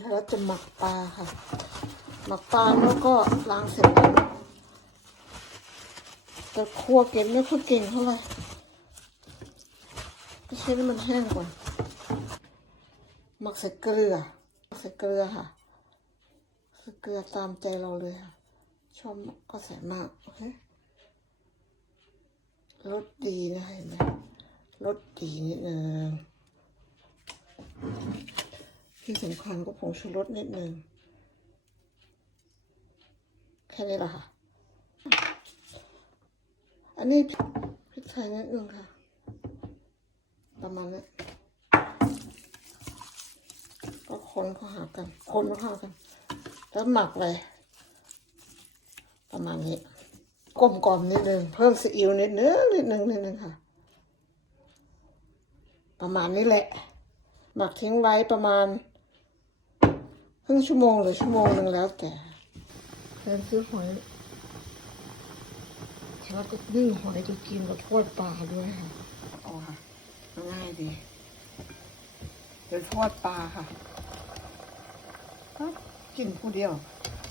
แล้วจะหมักปลาค่ะ หมักปลาแล้วก็ล้างเสร็จแล้วแต่ครัวเก็บไม่ค่อยเก่งเท่าไหร่ก็ใช้ให้มันแห้งก่อนหมักใส่เกลือหมักใส่เกลือค่ะใส่เกลือตามใจเราเลยค่ะชอบก็ใส่มากโอเครสดีนะเห็นไหมรสดีนิดนึง ที่สำคัญก็ผงชูรสนิดหนึ่งแค่นี้แหละค่ะ อันนี้พริกไทยนิดนึงค่ะ ประมาณนี้ก็คนเข้าหากัน คนเข้าหากัน แล้วหมักเลยประมาณนี้กลมกล่อมนิดนึง เพิ่มซีอิ๊วนิดนึงนิดนึงนิดนึงค่ะ ประมาณนี้แหละ หมักทิ้งไว้ประมาณ ครึ่งชั่วโมงหรือชั่วโมงหนึ่งแล้วแต่แทนซื้อหอยแล้วก็นึ่งหอยจะกินกับทอดปลาด้วยค่ะเอาค่ะง่ายดีเดี๋ยวทอดปลาค่ะครับกินผู้เดียว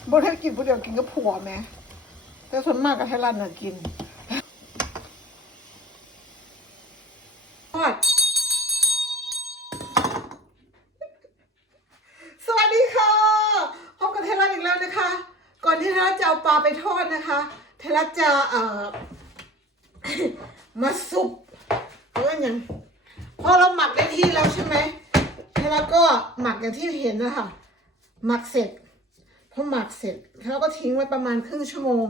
บ่ได้กินผู้เดียวกินกับผัวแม่แต่ส่วนมากกับไทยรัฐน่ะกินทอด สวัสดีค่ะ พบกับเทรัสอีกแล้วนะคะ ก่อนที่เทรัสจะเอาปลาไปทอด นะคะเทรัสจะเอ่อมาซุปเพราะว่าอย่างพอเราหมักได้ที่แล้วใช่ไหมเทรัสก็หมักอย่างที่เห็นนะคะหมักเสร็จพอหมักเสร็จเทรัสก็ทิ้งไว้ประมาณครึ่งชั่วโมง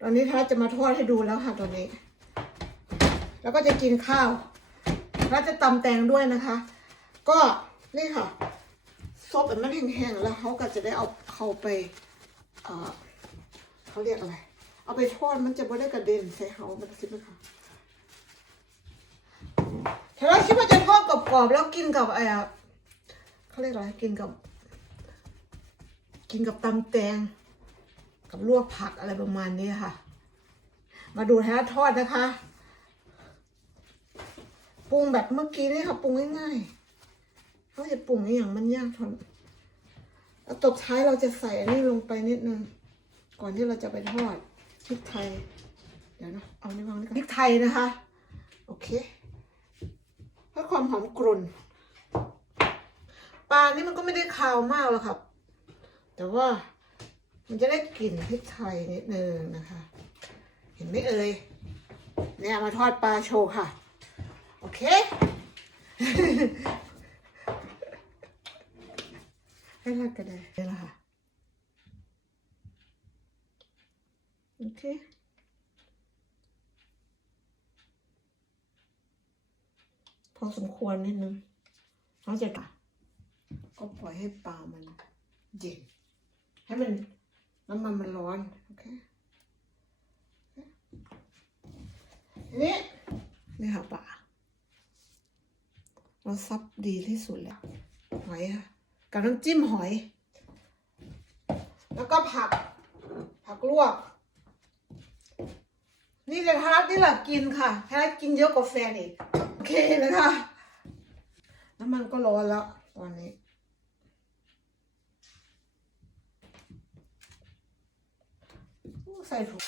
ตอนนี้เทรัสจะมาทอดให้ดูแล้วค่ะตอนนี้ แล้วก็จะกินข้าวเทรัสจะตำแตงด้วยนะคะ ก็นี่ค่ะซบมันแห้งๆแล้วเขาก็จะได้เอาเขาไปเอ่อ เขาเรียกอะไร เอาไปทอดมันจะไม่ได้กระเด็นใส่เขามันคิดไหมคะแต่ว่าคิดว่าจะทอดกรอบๆแล้วกินกับไอ้อะเขาเรียกอะไรกินกับ กินกับตำแตง กับลวกผักอะไรประมาณนี้ค่ะ มาดูแท้ทอดนะคะปรุงแบบเมื่อกี้นี่ค่ะปรุงง่ายๆเขาจะปรุงอย่างมันยากทนแล้วตบท้ายเราจะใส่อันนี้ลงไปนิดนึง ก่อนที่เราจะไปทอดพริกไทย เดี๋ยวนะ เอาในวางนี่ก่อนพริกไทยนะคะ โอเคเพื่อความหอมกรุ่น ปลานี่มันก็ไม่ได้คาวมากหรอกครับ แต่ว่ามันจะได้กลิ่นพริกไทยนิดนึงนะคะ เห็นไหมเอ่ย เนี่ยมาทอดปลาโชว์ค่ะ โอเคให้ลากกระไดนี่แหละค่ะ โอเค พอสมควรนิดนึงเขาจะตัดก็ปล่อยให้ปลามันเย็น ให้มันน้ำมันมันร้อน โอเคนี้นี่ค่ะปลาเราซับดีที่สุดแล้วหอยค่ะกับน้ำจิ้มหอย แล้วก็ผัก ผักลวก นี่จะทาร์ตนี่แหละกินค่ะทาร์ตกินเยอะกว่าแฟนอีก โอเคนะคะน้ำมันก็ร้อนแล้วตอนนี้ ใส่ถุง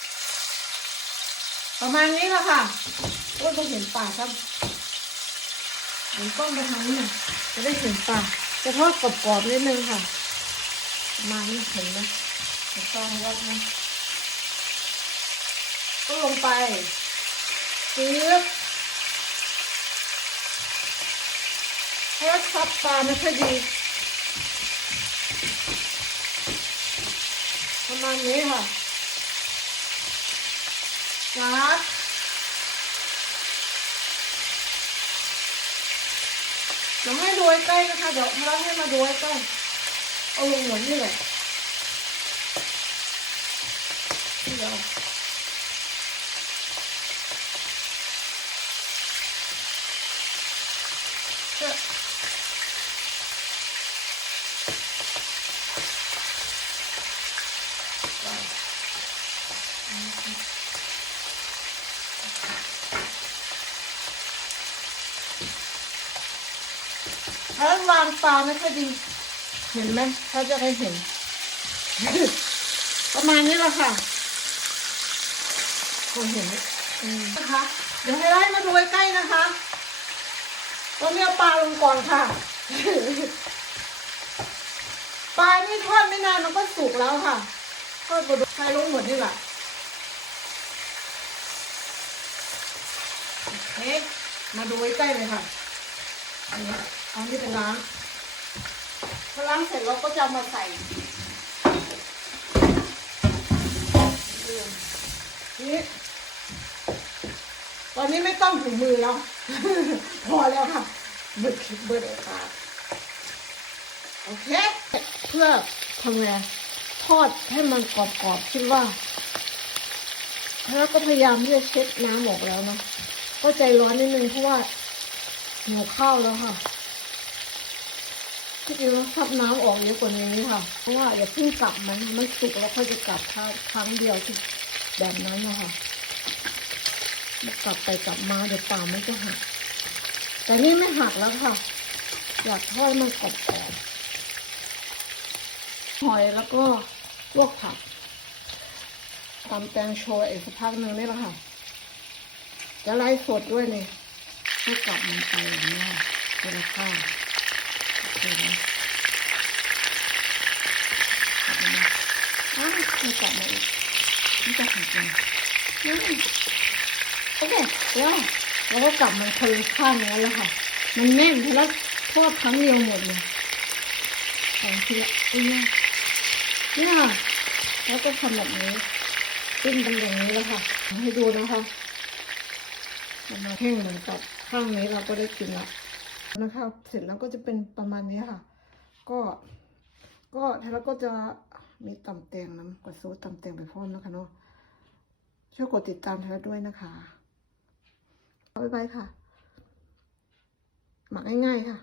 ประมาณนี้แหละค่ะโอ้ยต้องเห็นปากครับเห็นกล้องไปทางนี้หน่อยจะได้เห็นปลาจะทอดกรอบๆนิดนึงค่ะมานี่เห็นไหมเห็นกล้องวัดไหมก็ลงไปซื้อ ให้ว่าซับปลาไม่ค่อยดีประมาณนี้ค่ะซับเดี๋ยวให้ดูใกล้นะคะ เดี๋ยวเราให้มาดูใกล้เอาลงหมือนนี่แหละเดี๋ยว แล้ววางปลาไม่ค่อยดี เห็นไหมเขาจะได้เห็น ประมาณนี้แหละค่ะคนเห็นไหมนะคะ เดี๋ยวให้ไล่มาดูใกล้ๆนะคะตอนนี้เอาปลาลงก่อนค่ะ ปลานี่ทอดไม่นานมันก็สุกแล้วค่ะทอดบนไฟลงหมดนี่แหละโอเคมาดูใกล้เลยค่ะ อันนี้เป็นล้างพอล้างเสร็จเราก็จะมาใส่นี่ตอนนี้ไม่ต้องถึงมือแล้ว พอแล้วค่ะเบิดคลิปเบิดโอกาสโอเค เพื่อทำไงทอดให้มันกรอบๆคิดว่าแล้วก็พยายามที่จะเช็ดน้ำออกแล้วนะก็ใจร้อนนิดนึงเพราะว่าหิวข้าวแล้วค่ะ ที่จริงแล้วซับน้ำออกเยอะกว่านี้ค่ะ เพราะว่าอย่าเพิ่งกลับมันมันสุกแล้วค่อยจะกลับครั้งเดียวที่แบบนั้นนะคะกลับไปกลับมาเดี๋ยวปลามันจะหัก แต่นี่ไม่หักแล้วค่ะ อยากทอดมันกรอบๆหอยแล้วก็ลวกผักตำแตงโชว์อีกสักพักหนึ่งนี่แหละค่ะ จะไล่สดด้วยนี่ให้กลับมันไปอย่างนี้ค่ะเป็นข้าว เลับมาอ้าวม่กลับมาอีกมันจะหักเลยอืมโอเคแล้วแล้วก็กลับมันคนละข้างอย่างนั้แหละค่ะ มันแน่นแล้วทอดครั้งเดียวหมดเลยสองทีละเอ้ยเนี่ยเนี่ยแล้วก็ทำแบบนี้ปิ้งเป็นอย่างนี้แล้วค่ะ ให้ดูนะคะมันมาแห้งเหมือนกับข้างนี้เราก็ได้กินละ นะคะ เสร็จแล้วก็จะเป็นประมาณนี้ค่ะ ก็ ก็แล้วก็จะมีตำแตงน้ำกดโซ่ตำแตงไปพร้อมนะคะเนาะช่วยกดติดตามเธอด้วยนะคะบ๊ายบายค่ะ หมักง่ายๆค่ะ